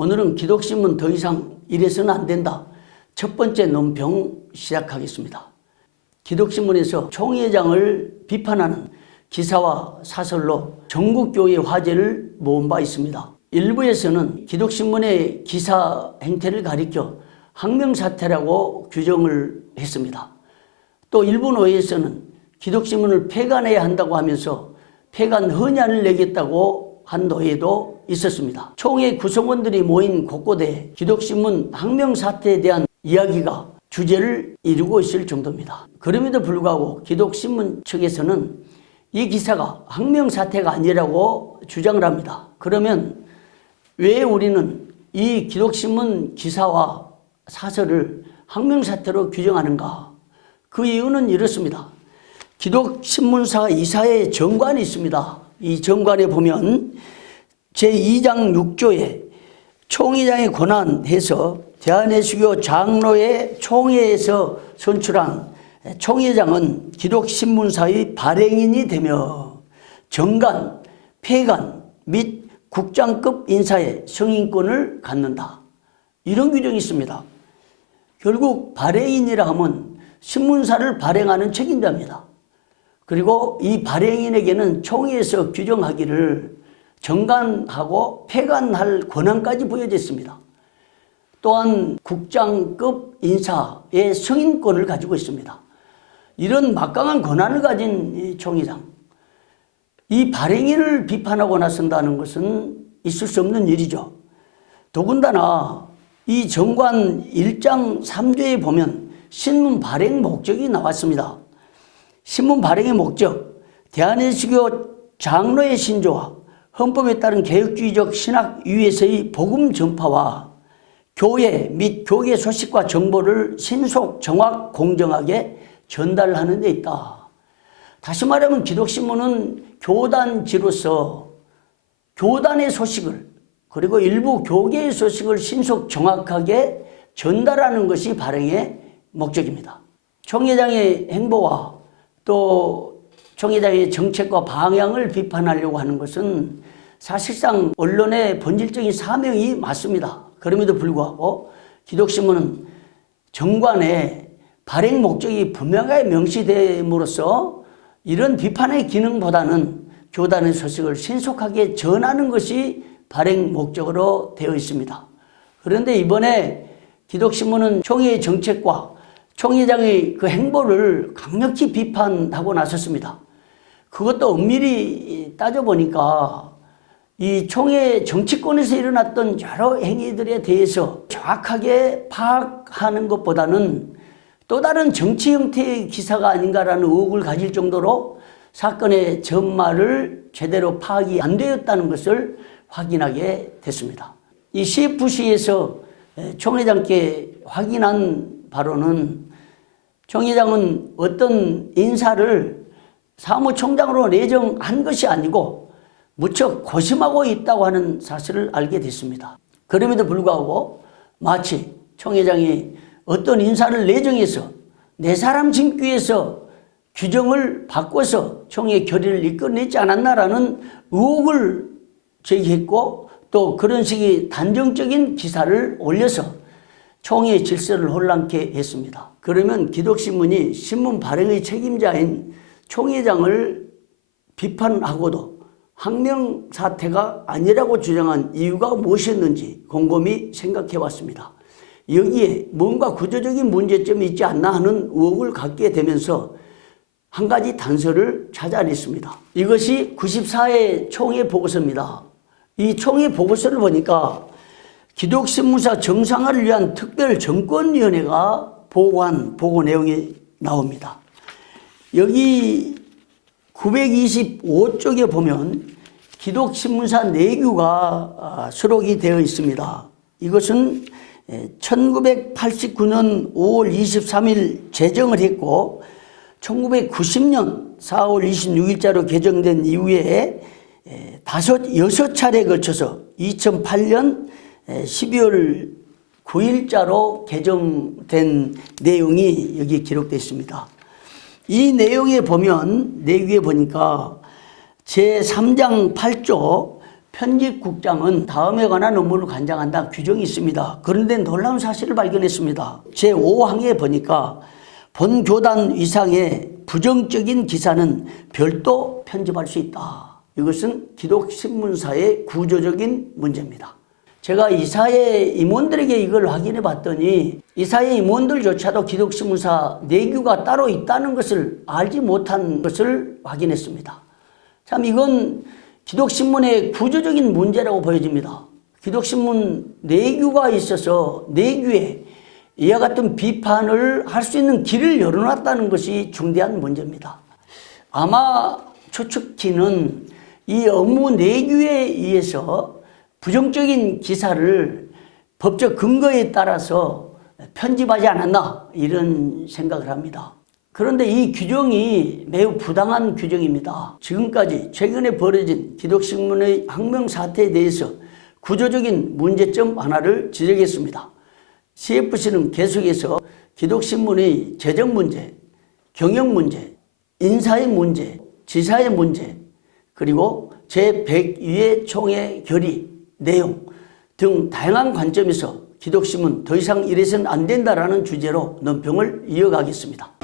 오늘은 기독신문 더 이상 이래서는 안 된다. 첫 번째 논평 시작하겠습니다. 기독신문에서 총회장을 비판하는 기사와 사설로 전국교회 화제를 모은 바 있습니다. 일부에서는 기독신문의 기사 행태를 가리켜 항명사태라고 규정을 했습니다. 또 일부 노예에서는 기독신문을 폐간해야 한다고 하면서 폐간 헌안을 내겠다고 한 노예도 있었습니다. 총회 구성원들이 모인 곳곳에 기독신문 항명사태에 대한 이야기가 주제를 이루고 있을 정도입니다. 그럼에도 불구하고 기독신문 측에서는 이 기사가 항명사태가 아니라고 주장을 합니다. 그러면 왜 우리는 이 기독신문 기사와 사설을 항명사태로 규정하는가? 그 이유는 이렇습니다. 기독신문사 이사의 정관이 있습니다. 이 정관에 보면 제2장 6조에 총회장의 권한해서 대한예수교 장로회 총회에서 선출한 총회장은 기독신문사의 발행인이 되며 정관, 폐관 및 국장급 인사의 승인권을 갖는다. 이런 규정이 있습니다. 결국 발행인이라 하면 신문사를 발행하는 책임자입니다. 그리고 이 발행인에게는 총회에서 규정하기를 정관하고 폐관할 권한까지 부여져 있습니다. 또한 국장급 인사의 승인권을 가지고 있습니다. 이런 막강한 권한을 가진 이 총회장, 이 발행인을 비판하고 나선다는 것은 있을 수 없는 일이죠. 더군다나 이 정관 1장 3조에 보면 신문 발행 목적이 나왔습니다. 신문 발행의 목적, 대한예수교 장로의 신조와 헌법에 따른 개혁주의적 신학 위에서의 복음 전파와 교회 및 교계 소식과 정보를 신속, 정확, 공정하게 전달하는 데 있다. 다시 말하면 기독신문은 교단지로서 교단의 소식을 그리고 일부 교계의 소식을 신속, 정확하게 전달하는 것이 발행의 목적입니다. 총회장의 행보와 또 총회장의 정책과 방향을 비판하려고 하는 것은 사실상 언론의 본질적인 사명이 맞습니다. 그럼에도 불구하고 기독신문은 정관의 발행 목적이 분명하게 명시됨으로써 이런 비판의 기능보다는 교단의 소식을 신속하게 전하는 것이 발행 목적으로 되어 있습니다. 그런데 이번에 기독신문은 총회의 정책과 총회장의 그 행보를 강력히 비판하고 나섰습니다. 그것도 엄밀히 따져보니까 이 총회 정치권에서 일어났던 여러 행위들에 대해서 정확하게 파악하는 것보다는 또 다른 정치 형태의 기사가 아닌가라는 의혹을 가질 정도로 사건의 전말을 제대로 파악이 안 되었다는 것을 확인하게 됐습니다. 이 CFC에서 총회장께 확인한 바로는 총회장은 어떤 인사를 사무총장으로 내정한 것이 아니고 무척 고심하고 있다고 하는 사실을 알게 됐습니다. 그럼에도 불구하고 마치 총회장이 어떤 인사를 내정해서 네 사람 짓기 위해서 규정을 바꿔서 총회 결의를 이끌어내지 않았나라는 의혹을 제기했고 또 그런 식의 단정적인 기사를 올려서 총회 질서를 혼란케 했습니다. 그러면 기독신문이 신문 발행의 책임자인 총회장을 비판하고도 항명사태가 아니라고 주장한 이유가 무엇이었는지 곰곰이 생각해 봤습니다. 여기에 뭔가 구조적인 문제점이 있지 않나 하는 의혹을 갖게 되면서 한 가지 단서를 찾아냈습니다. 이것이 94회 총회 보고서입니다. 이 총회 보고서를 보니까 기독신문사 정상화를 위한 특별정권위원회가 보고한 보고 내용이 나옵니다. 여기 925쪽에 보면 기독신문사 내규가 수록이 되어 있습니다. 이것은 1989년 5월 23일 제정을 했고 1990년 4월 26일자로 개정된 이후에 6차례에 걸쳐서 2008년 12월 9일자로 개정된 내용이 여기 기록되어 있습니다. 이 내용에 보면 내규에 보니까 제3장 8조 편집국장은 다음에 관한 업무를 관장한다 규정이 있습니다. 그런데 놀라운 사실을 발견했습니다. 제5항에 보니까 본 교단 이상의 부정적인 기사는 별도 편집할 수 있다. 이것은 기독신문사의 구조적인 문제입니다. 제가 이사회 임원들에게 이걸 확인해 봤더니 이사회 임원들조차도 기독신문사 내규가 따로 있다는 것을 알지 못한 것을 확인했습니다. 참 이건 기독신문의 구조적인 문제라고 보여집니다. 기독신문 내규가 있어서 내규에 이와 같은 비판을 할 수 있는 길을 열어놨다는 것이 중대한 문제입니다. 아마 추측키는 이 업무 내규에 의해서 부정적인 기사를 법적 근거에 따라서 편집하지 않았나 이런 생각을 합니다. 그런데 이 규정이 매우 부당한 규정입니다. 지금까지 최근에 벌어진 기독신문의 항명 사태에 대해서 구조적인 문제점 하나를 지적했습니다. CFC는 계속해서 기독신문의 재정 문제, 경영 문제, 인사의 문제, 지사의 문제, 그리고 제102회 총회 결의 내용 등 다양한 관점에서 기독신문 더 이상 이래서는 안 된다라는 주제로 논평을 이어가겠습니다.